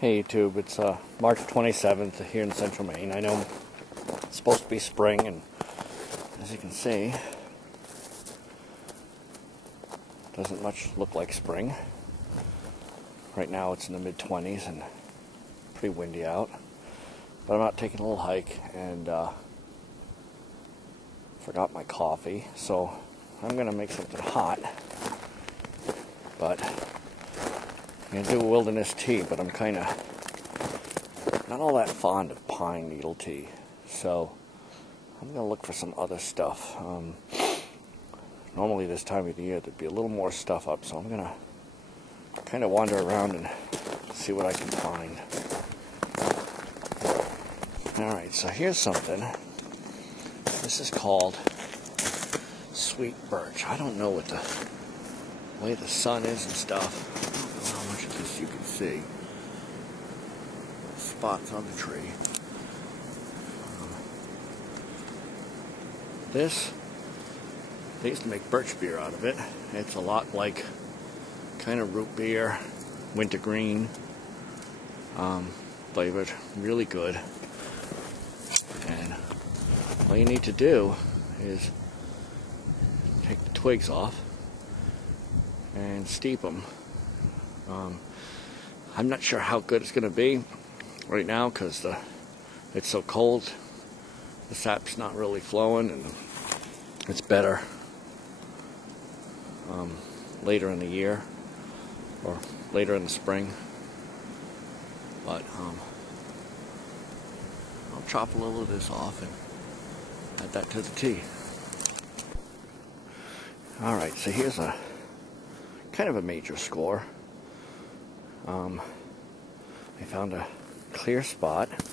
Hey YouTube, it's March 27th here in central Maine. I know it's supposed to be spring, and as you can see, doesn't much look like spring. Right now it's in the mid-20s and pretty windy out. But I'm out taking a little hike and forgot my coffee, so I'm going to make something hot. But I'm going to do a wilderness tea, but I'm kind of not all that fond of pine needle tea. So I'm going to look for some other stuff. Normally this time of the year there'd be a little more stuff up, so I'm going to kind of wander around and see what I can find. Alright, so here's something. This is called sweet birch. I don't know what the way the sun is and stuff. I don't know how much of this you can see. Spots on the tree. This, they used to make birch beer out of it. It's a lot like kind of root beer, Wintergreen flavored, really good. And all you need to do is take the twigs off and steep them. I'm not sure how good it's going to be right now because it's so cold. The sap's not really flowing, and it's better later in the year or later in the spring. But I'll chop a little of this off and add that to the tea. Alright, so here's a kind of a major score. I found a clear spot in the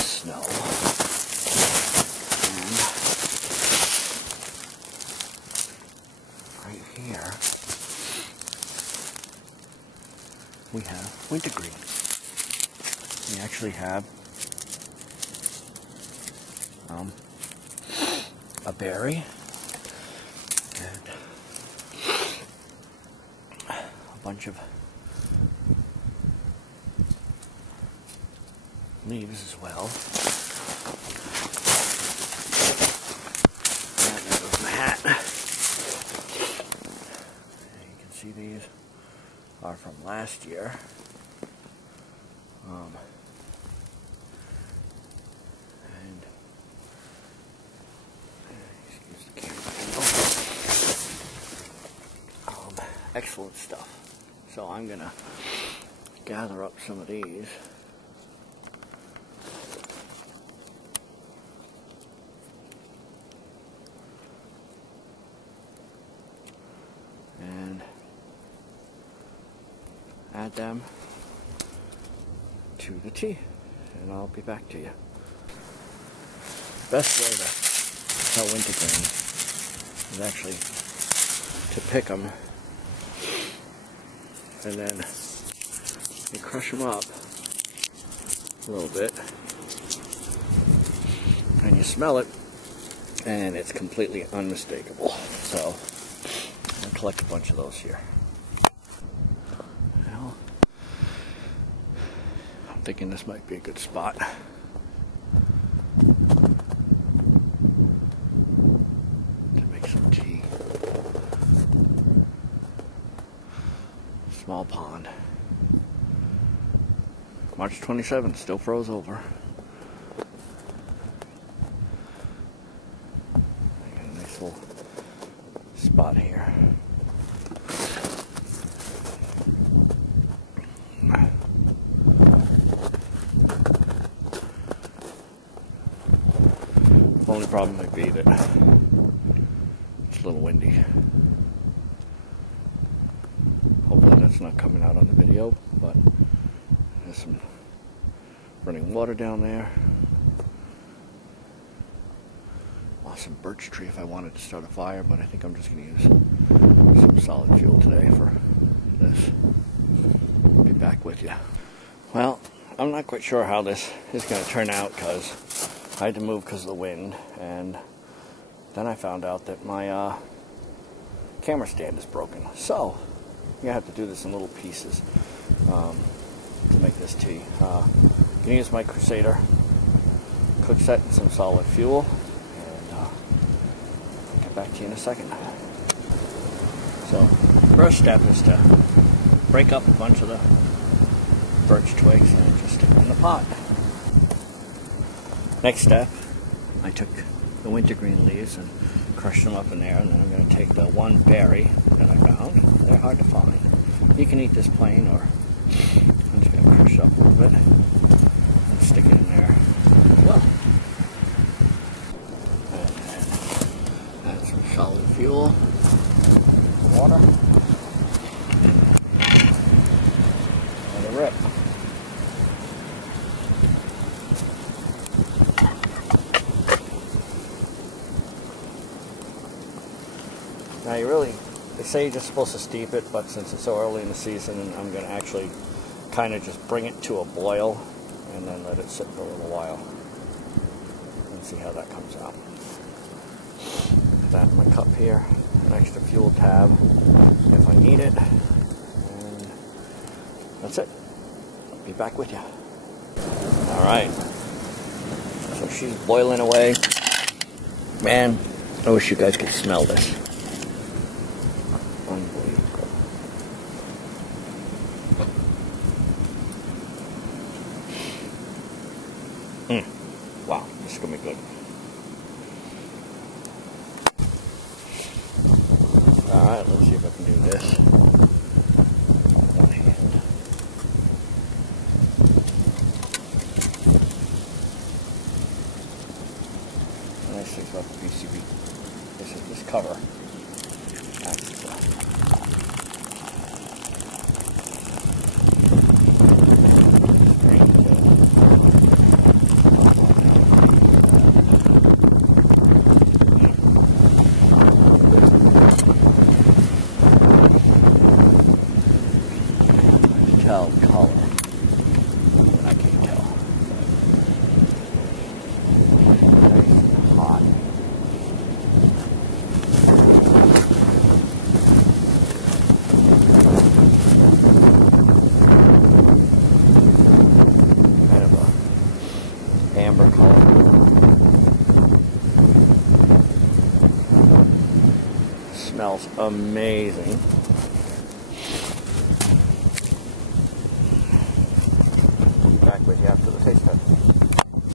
snow, and right here we have wintergreen. We actually have a berry and a bunch of leaves as well. And there goes my hat. And you can see these are from last year. And excuse the camera. Excellent stuff. So I'm gonna gather up some of these. And add them to the tea, and I'll be back to you. Best way to tell wintergreen is actually to pick them, and then you crush them up a little bit, and you smell it, and it's completely unmistakable. So I'll collect a bunch of those here. Well, I'm thinking this might be a good spot. To make some tea. Small pond. March 27th, still froze over. I got a nice little spot here. The only problem might be that it's a little windy. Hopefully that's not coming out on the video, but there's some running water down there. Lost some birch tree if I wanted to start a fire, but I think I'm just going to use some solid fuel today for this. I'll be back with you. Well, I'm not quite sure how this is going to turn out because I had to move because of the wind, and then I found out that my camera stand is broken. So, I'm going to have to do this in little pieces. to make this tea. I'm going to use my Crusader cook set and some solid fuel, and I'll get back to you in a second. So, first step is to break up a bunch of the birch twigs and just stick them in the pot. Next step, I took the wintergreen leaves and crushed them up in there, and then I'm going to take the one berry that I found. They're hard to find. You can eat this plain, or I'm just going to crush it up a little bit and stick it in there as well. And then add some solid fuel, water, and a rip. Now they say you're just supposed to steep it, but since it's so early in the season, I'm going to actually kind of just bring it to a boil and then let it sit for a little while and see how that comes out. Put that in my cup here, an extra fuel tab if I need it, and that's it. I'll be back with you. Alright, so she's boiling away. Man, I wish you guys could smell this. Unbelievable. Wow, this is going to be good. Alright, let's see if I can do this. One hand. Nice thing about the PCB. This cover. Tell color. I can't tell. Nice hot. Kind of a amber color. Smells amazing. Back with you after the taste test.